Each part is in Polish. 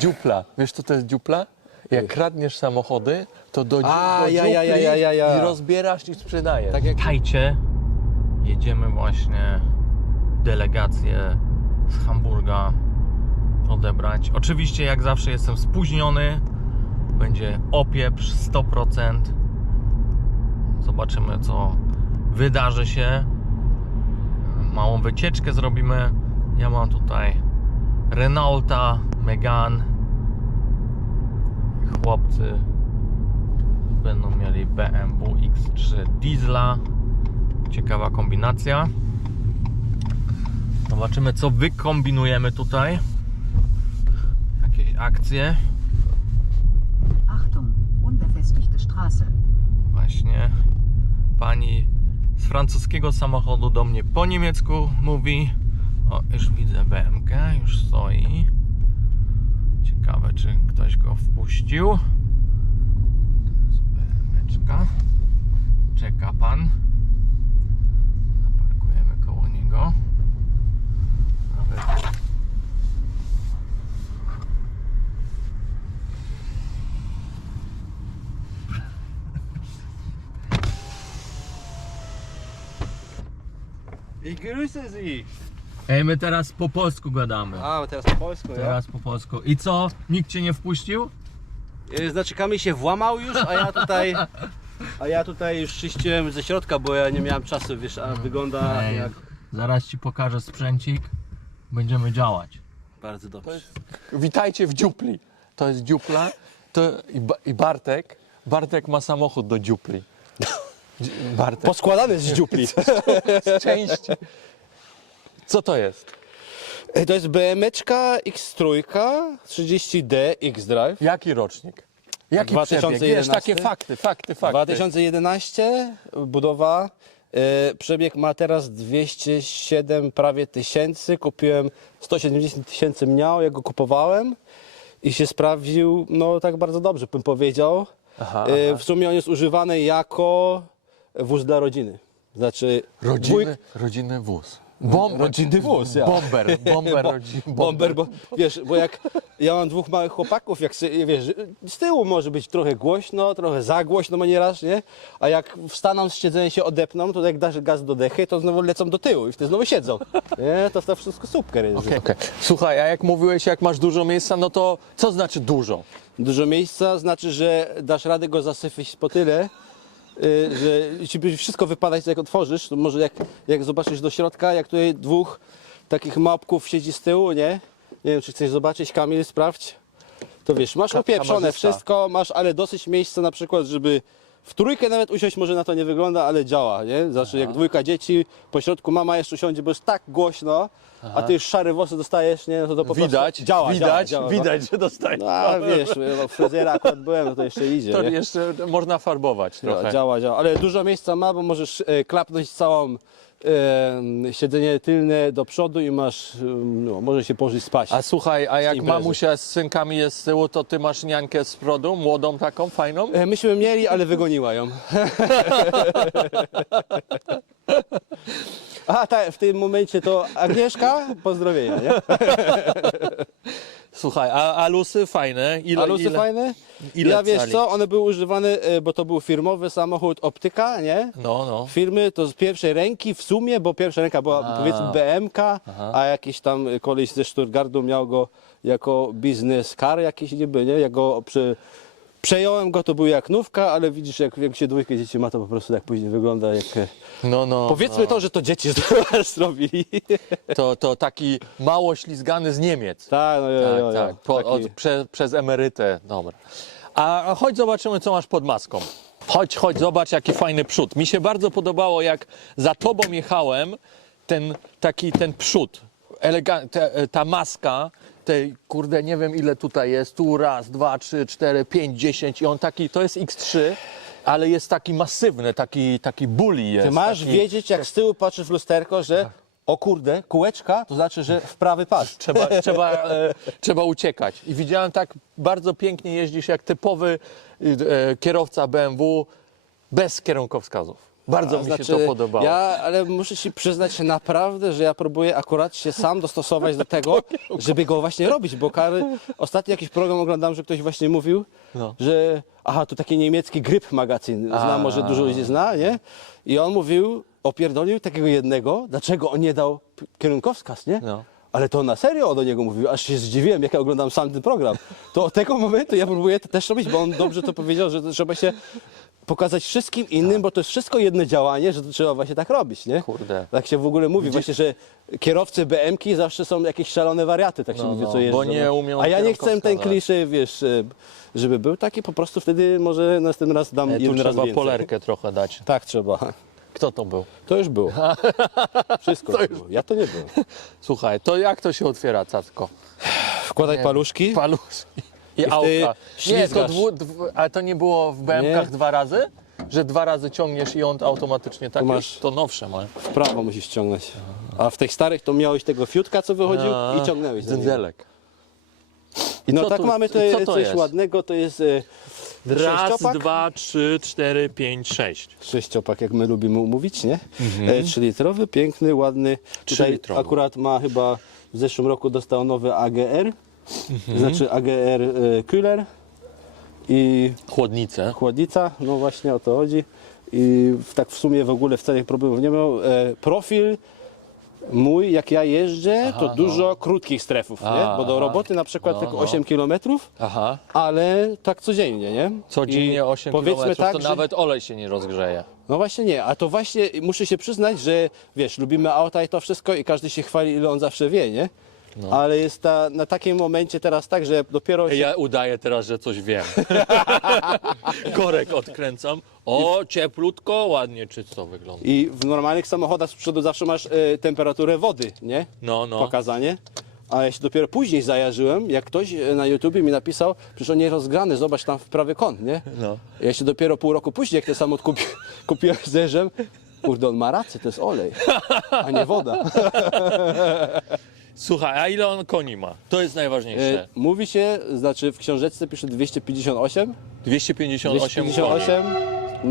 Dziupla. Wiesz, co to jest dziupla? Jak kradniesz samochody, to do, dziu- A, do ja, dziupli ja, ja, ja, ja, ja. i rozbierasz i sprzedajesz. Tak jak Witajcie. Jedziemy właśnie delegację z Hamburga odebrać. Oczywiście jak zawsze jestem spóźniony. Będzie opieprz 100%. Zobaczymy co wydarzy się. Małą wycieczkę zrobimy. Ja mam tutaj Renaulta, Megane. Chłopcy będą mieli BMW X3 Diesla. Ciekawa kombinacja. Zobaczymy, co wykombinujemy tutaj. Jakieś akcje. Achtung, unbefestigte Straße. Właśnie pani z francuskiego samochodu do mnie po niemiecku mówi. O, już widzę BMK, już stoi. Ciekawe, czy ktoś go wpuścił. BMeczka. Czeka pan. Zaparkujemy koło niego. Nawet I grüße Sie. Ej, my teraz po polsku gadamy. A, teraz po polsku, ja? Teraz po polsku. I co? Nikt cię nie wpuścił? Y, Znaczy Kamil się włamał już, a ja tutaj... A ja tutaj już czyściłem ze środka, bo ja nie miałem czasu, wiesz, a wygląda Ej, jak... Zaraz ci pokażę sprzęcik. Będziemy działać. Bardzo dobrze. jest, witajcie w dziupli. To jest dziupla. To, i, Ba- I Bartek, Bartek ma samochód do dziupli. Dzi- Bartek, Poskładany z dziupli. z części. Co to jest? E, To jest BMeczka X3 30D X-Drive. Jaki rocznik? Jaki 2011? przebieg? Wiesz, takie fakty, fakty, fakty. 2011 budowa. E, Przebieg ma teraz 207 prawie tysięcy. Kupiłem 170 tysięcy miał, jak go kupowałem i się sprawdził, no tak bardzo dobrze bym powiedział. Aha, aha. W sumie on jest używany jako wóz dla rodziny. Znaczy Rodziny, rodzinny wóz. Bomber, Rodzinny wóz, ja. Bomber, bomber, Bo- Bomber, bo wiesz, bo jak ja mam dwóch małych chłopaków, jak sy- wiesz, z tyłu może być trochę głośno, trochę za głośno, bo nieraz, nie? A jak wstaną z siedzenia się odepną, to jak dasz gaz do dechy, to znowu lecą do tyłu i wtedy znowu siedzą. Nie? To to wszystko super jest. Okej. Słuchaj, a jak mówiłeś, jak masz dużo miejsca, no to co znaczy dużo? Dużo miejsca znaczy, że dasz radę go zasyfić po tyle, y, że ci będzie wszystko wypadać, jak otworzysz. To może jak, jak zobaczysz do środka, jak tutaj dwóch takich małpków siedzi z tyłu, nie? Nie wiem, czy chcesz zobaczyć, Kamil, sprawdź. To wiesz, masz Ka- kamerzysta. wszystko, masz ale dosyć miejsca na przykład, żeby w trójkę nawet usiąść, może na to nie wygląda, ale działa, nie? Znaczy jak dwójka dzieci, po środku mama jeszcze usiądzie, bo jest tak głośno, a ty już szare włosy dostajesz, nie? No to, to po Widać, prostu działa, widać, działa, działa, no. widać, że dostajesz. No, a wiesz, no, w fryzjera akurat byłem, no to jeszcze idzie. To nie? jeszcze można farbować trochę. Działa, działa, działa. Ale dużo miejsca ma, bo możesz e, klapnąć całą e, siedzenie tylne do przodu i masz, e, no, może się położyć spać. A słuchaj, a jak imprezy. mamusia z synkami jest z tyłu, to ty masz niankę z przodu, młodą taką, fajną? E, myśmy mieli, ale wygoniła ją. A tak, w tym momencie to Agnieszka, pozdrowienia, nie? Słuchaj, a alusy fajne? Ile, Alusy ile? fajne? ile ja wiesz cali? co, one były używane, e, bo to był firmowy samochód optyka, nie? No, no. firmy to z pierwszej ręki w sumie, bo pierwsza ręka była A. powiedzmy BMK, a jakiś tam koleś ze Stuttgartu miał go jako biznes car jakiś niby, nie? Jak go prze, przejąłem go, to był jak nówka, ale widzisz jak, jak się dwójkę dzieci ma, to po prostu tak później wygląda jak... e, No, no. Powiedzmy to, że to dzieci zrobili. To, to taki mało ślizgany z Niemiec. tak, no jo, Tak, jo, jo. tak. Po, Taki- od, prze, przez emerytę. Dobra. A chodź zobaczymy, co masz pod maską. Chodź, chodź, zobacz, jaki fajny przód. Mi się bardzo podobało, jak za tobą jechałem, ten taki ten przód, elegan- te, ta maska, tej, kurde, nie wiem ile tutaj jest, tu raz, dwa, trzy, cztery, pięć, dziesięć i on taki, to jest X3, ale jest taki masywny, taki, taki bully jest. Ty masz taki, wiedzieć, jak z tyłu patrzysz w lusterko, że o kurde, kółeczka, to znaczy, że w prawy pas. Trzeba, trzeba, e, trzeba uciekać. I widziałem tak bardzo pięknie jeździsz jak typowy e, kierowca BMW bez kierunkowskazów. Bardzo A mi się to podobało. Ja, ale muszę ci przyznać się naprawdę, że ja próbuję akurat się sam dostosować do tego, żeby go właśnie robić, bo kary, ostatnio jakiś program oglądam, że ktoś właśnie mówił, No. że aha, to taki niemiecki Grip magazyn, zna, może dużo ludzi zna, nie? I on mówił, opierdolił takiego jednego, dlaczego on nie dał kierunkowskaz, nie? No. Ale to na serio do niego mówił, aż się zdziwiłem, jak ja oglądam sam ten program. To od tego momentu ja próbuję to też robić, bo on dobrze to powiedział, że trzeba się pokazać wszystkim innym, bo to jest wszystko jedno działanie, że to trzeba właśnie tak robić, nie? Kurde. Tak się w ogóle mówi właśnie, że kierowcy BM-ki zawsze są jakieś szalone wariaty, tak się No, mówi, no, co jeżdżą. bo nie no. umią A ja nie chcę ten kliszy, wiesz, e, żeby był taki, po prostu wtedy może następnym raz dam E, Tu jeden raz trzeba więcej. polerkę trochę dać. Tak trzeba. Kto to był? To już było. Wszystko to było. Ja to nie byłem. Słuchaj, to jak to się otwiera, Cacko? Wkładaj paluszki. Paluszki i, I wtedy autka. Nie, to ślizgasz. dwu, dwu, ale to nie było w BM-kach Nie. dwa razy? Że dwa razy ciągniesz i on automatycznie tak To masz- To nowsze ma. W prawo musisz ciągnąć. A w tych starych to miałeś tego fiutka, co wychodził i ciągnęłeś. za niego. Dędzelek. I no Co tak tu- mamy to, co to coś jest? ładnego, to jest e, Raz, sześciopak. dwa, trzy, cztery, pięć, sześć. Sześciopak, jak my lubimy mówić, nie? E, Trzylitrowy, piękny, ładny. Tutaj Trzylitrowy. akurat ma chyba w zeszłym roku dostał nowy AGR, znaczy AGR e, Kühler i Chłodnice. chłodnica, no właśnie o to chodzi. I w, tak w sumie w ogóle wcale problemów nie miał. E, profil mój, jak ja jeżdżę, to dużo krótkich strefów, nie? A, Bo do aha. roboty na przykład No, tylko no. 8 km, Aha. ale tak codziennie, nie? Codziennie I 8 powiedzmy km, tak, to że- nawet olej się nie rozgrzeje. No właśnie nie, a to właśnie muszę się przyznać, że wiesz, lubimy auta i to wszystko i każdy się chwali, ile on zawsze wie, nie? Ale jest ta, na takim momencie teraz tak, że dopiero się... Ja udaję teraz, że coś wiem. Korek odkręcam. O, cieplutko, ładnie czysto wygląda. I w normalnych samochodach z przodu zawsze masz e, temperaturę wody, nie? No, no. Pokazanie. A ja się dopiero później zajarzyłem, jak ktoś e, na YouTubie mi napisał, przecież on nie rozgrany, zobacz tam w prawy kąt, nie? No. Ja się dopiero pół roku później, jak ten samochód kupi, kupiłem z zerzem, kurde, on ma rację, to jest olej, a nie woda. Słuchaj, a ile on koni ma? To jest najważniejsze. E, Mówi się, znaczy w książeczce pisze 258, 258, 258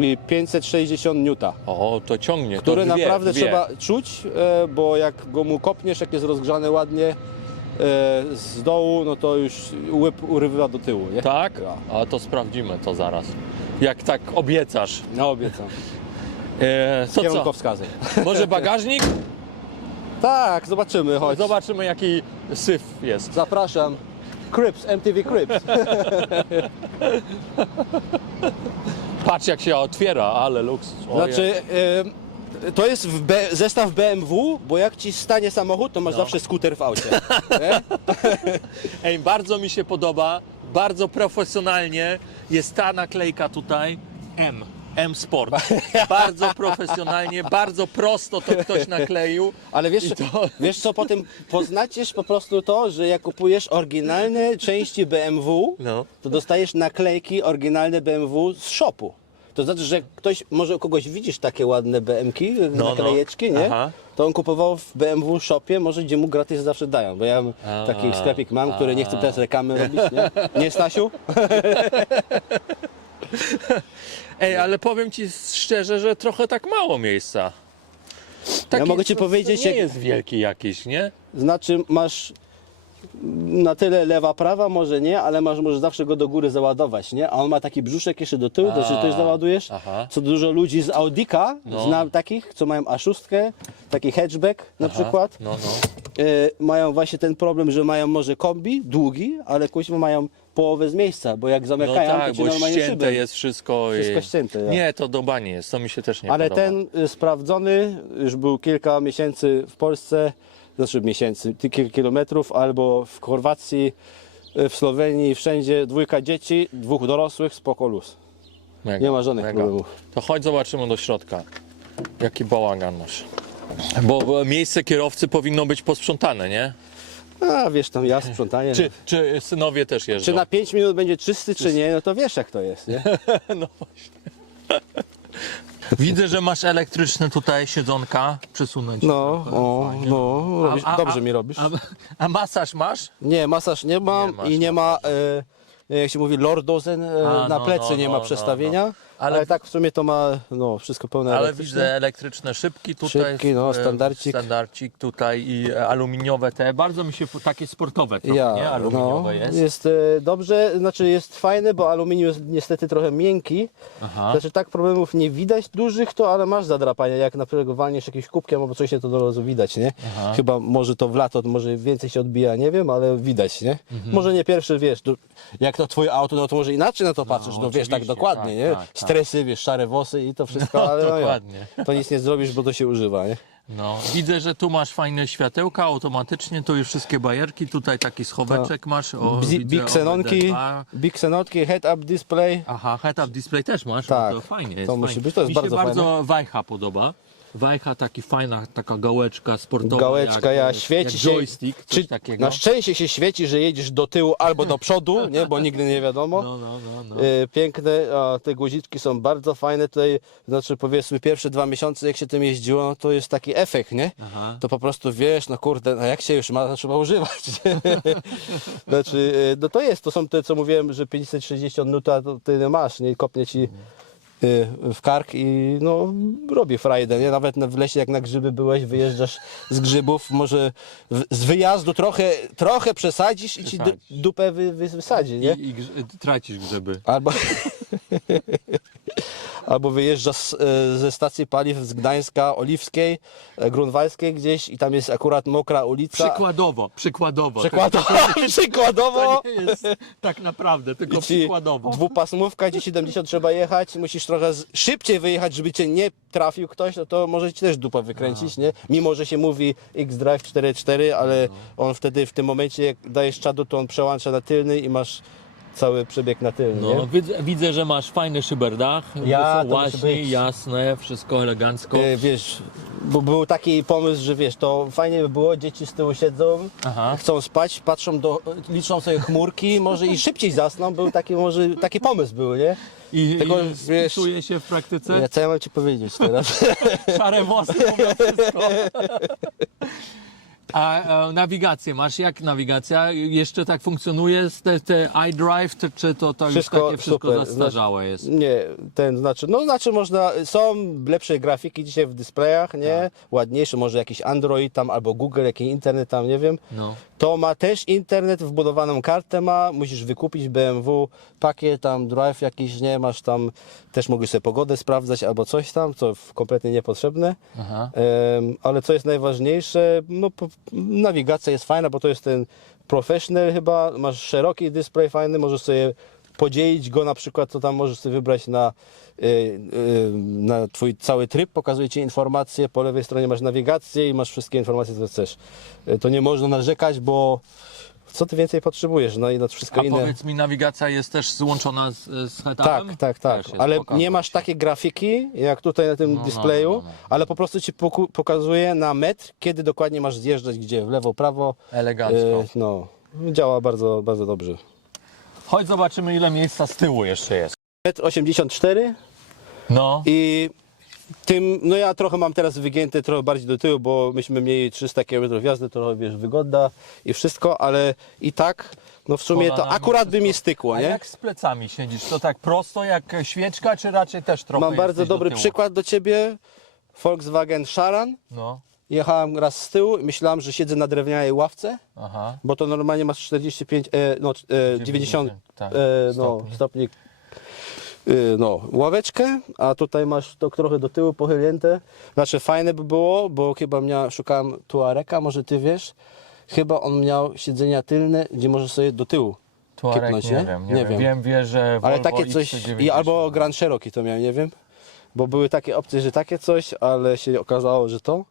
i 560 newta, O, to ciągnie. które to dwie, naprawdę dwie. trzeba czuć, e, bo jak go mu kopniesz, jak jest rozgrzany ładnie e, z dołu, no to już łyb urywa do tyłu, nie? Tak? A to sprawdzimy to zaraz. Jak tak obiecasz. No obiecam. E, co, co? Kierunkowskazy. Może bagażnik? Tak, zobaczymy, chodź. Zobaczymy jaki syf jest. Zapraszam. Crips, MTV Crips. Patrz jak się otwiera, ale luks. Znaczy, to jest w B, zestaw BMW, bo jak ci stanie samochód, to masz No. zawsze skuter w aucie. Nie? Ej, bardzo mi się podoba, bardzo profesjonalnie jest ta naklejka tutaj M. M Sport. Bardzo profesjonalnie, bardzo prosto to ktoś nakleił. Ale wiesz, to- wiesz co, potem poznaciesz po prostu to, że jak kupujesz oryginalne części BMW, No. to dostajesz naklejki oryginalne BMW z shopu. To znaczy, że ktoś, może u kogoś widzisz takie ładne BM-ki, no. naklejeczki, nie? Aha. To on kupował w BMW shopie, może gdzie mu gratis zawsze dają, bo ja A, taki sklepik mam, który nie chcę teraz reklamy robić, nie? Nie, Stasiu? Ej, ale powiem ci szczerze, że trochę tak mało miejsca. Takie, mogę ci co- co powiedzieć, nie jak- jest wielki jakiś, nie? Znaczy masz na tyle lewa, prawa, może nie, ale masz, możesz zawsze go do góry załadować, nie? A on ma taki brzuszek jeszcze do tyłu, to że też załadujesz. aha. Co dużo ludzi z Audika, No. znam takich, co mają A6, taki hatchback na przykład, No, no. y, mają właśnie ten problem, że mają może kombi, długi, ale kuźwa mają połowę z miejsca, bo jak No zamykają, tak, to ci bo normalnie ścięte szybę. jest wszystko. Wszystko i... ścięte, ja. Nie, to do bani jest, to mi się też nie Ale podoba. ten y, sprawdzony, już był kilka miesięcy w Polsce, znaczy miesięcy, ty- kilka kilometrów, albo w Chorwacji, y, w Słowenii, wszędzie dwójka dzieci, dwóch dorosłych, spoko luz. Mega, nie ma żadnych problemów. To chodź zobaczymy do środka. Jaki bałagan masz. Bo, bo miejsce kierowcy powinno być posprzątane, nie? A wiesz tam ja sprzątanie. Czy, czy synowie też jeżdżą? Czy na 5 minut będzie czysty, czy nie, no to wiesz jak to jest, nie? No właśnie. Widzę, że masz elektryczne tutaj siedzonka. Przesunąć. No, o, no, robisz, A- a- dobrze a- mi robisz. A, a masaż masz? Nie, masaż nie mam Nie masz i nie ma, e, jak się mówi, lordozen e, A, na no, plecy no, nie no, ma no, przestawienia. Ale, tak w sumie to ma no, wszystko pełne Ale elektryczne. widzę elektryczne szybki tutaj. Szybki, no, e, standardcik. Standardcik tutaj i e, aluminiowe te. Bardzo mi się po- takie sportowe trochę, nie? Aluminiowe no, jest. jest e, dobrze, znaczy jest fajny, bo aluminium jest niestety trochę miękki. Aha. Znaczy tak problemów nie widać dużych, to ale masz zadrapania, jak na przykład walniesz jakimś kubkiem albo coś, nie, to do razu widać, nie? Chyba może to w lato, to może więcej się odbija, nie wiem, ale widać, nie? Mhm. Może nie pierwszy, wiesz, jak to twoje auto, no to może inaczej na to patrzysz, no, wiesz, tak oczywiście, dokładnie, tak, nie? tak, tak. Stresy, wiesz, szare włosy i to wszystko, ale no, ja, dokładnie. to nic nie zrobisz, bo to się używa, nie? No, widzę, że tu masz fajne światełka automatycznie, tu już wszystkie bajerki, tutaj taki schoweczek masz. O, Bzi- widzę Big Xenonki, OBD2. Big Xenonki, head-up display. Aha, head-up display też masz, Tak, no to fajnie jest. to musi fajnie. być, to jest Mi bardzo się bardzo wajcha podoba. Wajcha taki fajna, taka gałeczka sportowa. Gałeczka, jak, ja świeci się. joystick, coś Czy takiego. na szczęście się świeci, że jedziesz do tyłu albo do przodu, nie, bo nigdy nie wiadomo. No, no, no, no. E, Piękne, a te guziczki są bardzo fajne. Tutaj, znaczy powiedzmy pierwsze dwa miesiące jak się tym jeździło, no to jest taki efekt, nie? Aha. To po prostu wiesz, no kurde, no jak się już ma, to trzeba używać. Znaczy, e, no to jest, to są te, co mówiłem, że 560 nuta to ty masz, nie? Kopnie ci e, w kark i no robi frajdę, nie? Nawet na- w lesie jak na grzyby byłeś, wyjeżdżasz z grzybów, może w, z wyjazdu trochę, trochę przesadzisz i ci du, dupę wy, wy, wysadzi, nie? I, i grz- tracisz grzyby. Albo, albo wyjeżdża z, e, ze stacji paliw z Gdańska Oliwskiej, e, Grunwaldzkiej gdzieś i tam jest akurat mokra ulica. Przykładowo, przykładowo. Przykładowo, przykładowo. To nie jest tak naprawdę, tylko I ci przykładowo. dwupasmówka, gdzie 70 trzeba jechać, musisz trochę z, szybciej wyjechać, żeby cię nie trafił ktoś, no to może ci też dupa wykręcić, nie? Mimo, że się mówi X-Drive 4.4, ale on wtedy w tym momencie, jak dajesz czadu, to on przełącza na tylny i masz cały przebieg na tylny, nie? No, widzę, widzę, że masz fajny szyberdach, Ja, być. jasne, wszystko elegancko. E, wiesz, bo był taki pomysł, że wiesz, to fajnie by było, dzieci z tyłu siedzą, Aha. chcą spać, patrzą do, liczą sobie chmurki, może i szybciej zasną, był taki, może taki pomysł był, nie? I, Tylko, i wiesz- spisuje się w praktyce. Ja co ja mam ci powiedzieć teraz? Szare włosy wszystko. A e, nawigację masz? Jak nawigacja? Jeszcze tak funkcjonuje? z Te, te iDrive, czy, czy to, to już Wszystko takie wszystko super. zastarzałe jest? Nie, ten znaczy, no znaczy można, są lepsze grafiki dzisiaj w displayach, nie? Ładniejsze, może jakiś Android tam albo Google, jakiś internet tam, nie wiem. No. To ma też internet, wbudowaną kartę ma, musisz wykupić BMW, pakiet tam, drive jakiś, nie, masz tam, też mogłeś sobie pogodę sprawdzać albo coś tam, co kompletnie niepotrzebne. Aha. Em, ale co jest najważniejsze, no po, nawigacja jest fajna, bo to jest ten professional chyba, masz szeroki display fajny, możesz sobie podzielić go na przykład, co tam możesz sobie wybrać na, y, y, na twój cały tryb, pokazuje ci informacje, po lewej stronie masz nawigację i masz wszystkie informacje, co chcesz. Y, To nie można narzekać, bo co ty więcej potrzebujesz, no i na wszystko A inne. powiedz mi, nawigacja jest też złączona z, z Tak, head-upem? tak, tak. Ale nie masz takiej grafiki, jak tutaj na tym no, displeju, no, no. ale po prostu ci pokazuje na metr, kiedy dokładnie masz zjeżdżać, gdzie, w lewo, prawo. Elegancko. No, działa bardzo, bardzo dobrze. Chodź zobaczymy, ile miejsca z tyłu jeszcze jest. Metr 84 No. i tym, no ja trochę mam teraz wygięte trochę bardziej do tyłu, bo myśmy mieli 300 km jazdy, trochę wiesz, wygoda i wszystko, ale i tak, no w sumie to Kolanami akurat by mi stykło, A nie? jak z plecami siedzisz? To tak prosto jak świeczka, czy raczej też trochę Mam bardzo jesteś do dobry tyłu? przykład do ciebie. Volkswagen Sharan. No, Jechałem raz z tyłu i myślałem, że siedzę na drewnianej ławce, aha. bo to normalnie masz 45, e, no, e, 90 tak, e, no, stopni. stopni. e, No, ławeczkę, a tutaj masz to trochę do tyłu pochylnięte. Znaczy fajne by było, bo chyba miał, szukałem Tuareka, może ty wiesz, chyba on miał siedzenia tylne, gdzie możesz sobie do tyłu Tuareg kiepnąć, nie, nie? wiem, nie, Nie wiem. wiem. Wiem, wie, że Ale Volvo takie coś, XC90. i albo Grand Cherokee to miał, nie wiem, bo były takie opcje, że takie coś, ale się okazało, że to.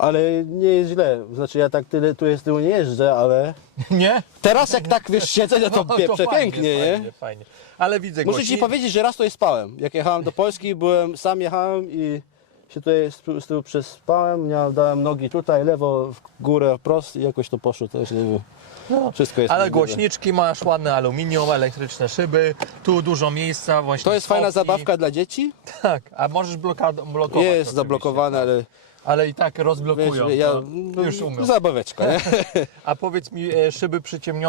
Ale nie jest źle, znaczy ja tak tyle tu jest tyłu nie jeżdżę, ale Nie? teraz jak tak wiesz siedzę, no to No, pieprze fajnie, pięknie, nie? Fajnie, fajnie. Ale widzę Muszę ci powiedzieć, że raz to spałem. Jak jechałem do Polski, byłem, sam jechałem i się tutaj z tyłu- z tyłu przespałem, miałem, dałem nogi tutaj, lewo, w górę, prost i jakoś to poszło, też nie wiem. Wszystko jest Ale możliwe. głośniczki masz, ładne aluminium, elektryczne szyby, tu dużo miejsca właśnie. To jest fajna zabawka dla dzieci. Tak, a możesz blokad- blokować. Jest oczywiście, zablokowane, ale tak. Ale i tak rozblokują. wiesz, ja, to już umiem. zabaweczka, nie? A powiedz mi, e, szyby przyciemnione